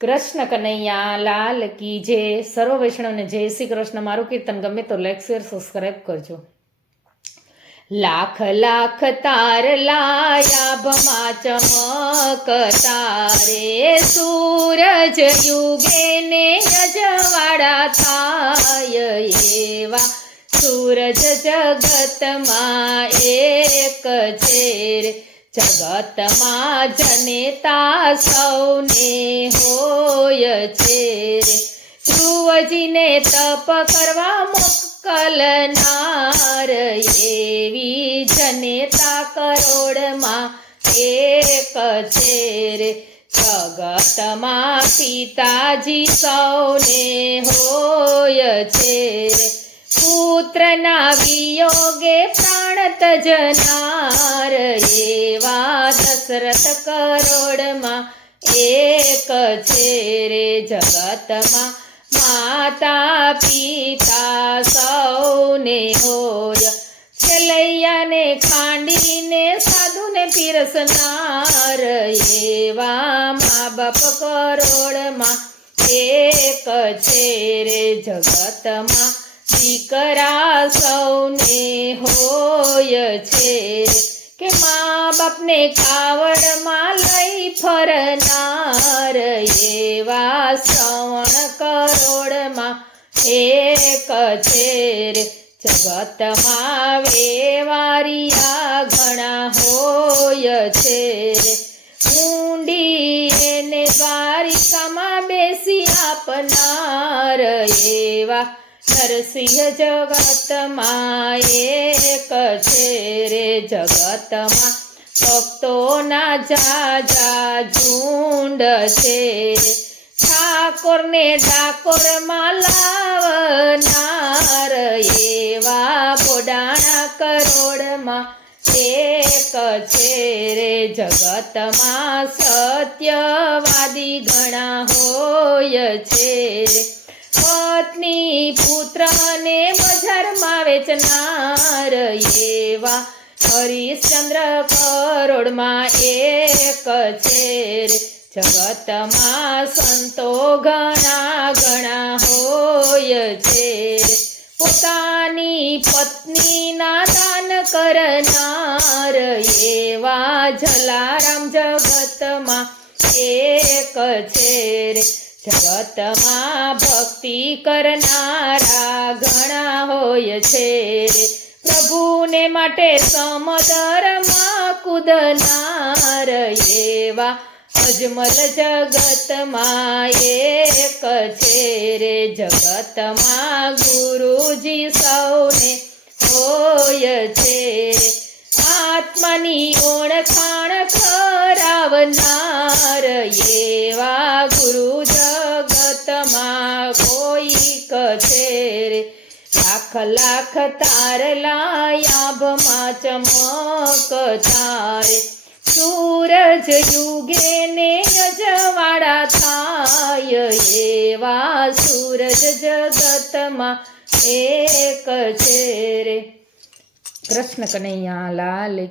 કૃષ્ણ કનૈયા લાલ કી જય. સર્વ વૈષ્ણવને જય શ્રી કૃષ્ણ. મારું કીર્તન ગમે તો લાઈક શેર સબસ્ક્રાઈબ કરજો. લાખ લાખ તારલા ભમા ચમકતા રે, સૂરજ યુગે ને અજવાળા થાય એવા સૂરજ જગતમાં એક છે રે. જગતમાં જનેતા સૌને હોય છે રે, ધ્રુવજીને તપ કરવા મોકલનાર એવી જનેતા કરોડમાં એક છે રે. જગતમાં પિતાજી સૌને હોય છે રે, પુત્રના વિયોગે પ્રાણ તજનાર એવા દશરથ કરોડમાં એક છે રે. જગતમાં માતા પિતા સૌને હોય, છેલૈયાને ખાંડીને સાધુને પીરસનાર એવા મા બાપ કરોડમાં એક છે રે. જગતમાં દીકરા સૌને હોય છે કે મા બાપને કાવડમાં લઈ ફરનાર એવા શ્રવણ કરોડમાં એક છે રે. જગતમાં વેવારિયા ઘણા હોય છે રે, ઊંડી એને દ્વારિકામાં બેસી આપનાર એવા નરસિંહ જગતમાં એક છે રે. જગતમાં ભક્તોના જાજા ઝુંડ છે રે, ઠાકોરને ડાકોરમાં લાવનાર એવા બોડાણા કરોડમાં એક છે રે. જગતમાં સત્યવાદી ઘણા હોય છે રે, પત્ની પુત્રને બજારમાં વેચનાર એવા હરિશ્ચંદ્ર કરોડમાં એક છે રે. જગતમાં સંતો ઘણા ઘણા હોય છે રે, પોતાની પત્નીના દાન કરનાર એવા જલારામ જગતમાં એક છે રે. જગતમાં ભક્તિ કરનારા ઘણા હોય છે રે, પ્રભુને માટે સમુદ્રમાં કૂદનાર એવા અજમલ જગતમાં એક છે રે. જગતમાં ગુરુજી સૌને હોય છે રે, આત્માની ઓળખાણ કરાવનાર એવા ગુરુ જગતમાં કોઈક છે રે. લાખ લાખ તારલા આભમાં ચમકતા રે, સૂરજ યુગે ને અજવાળા થાય એવા સૂરજ જગતમાં એક છે રે. કૃષ્ણ કનૈયા લાલ કી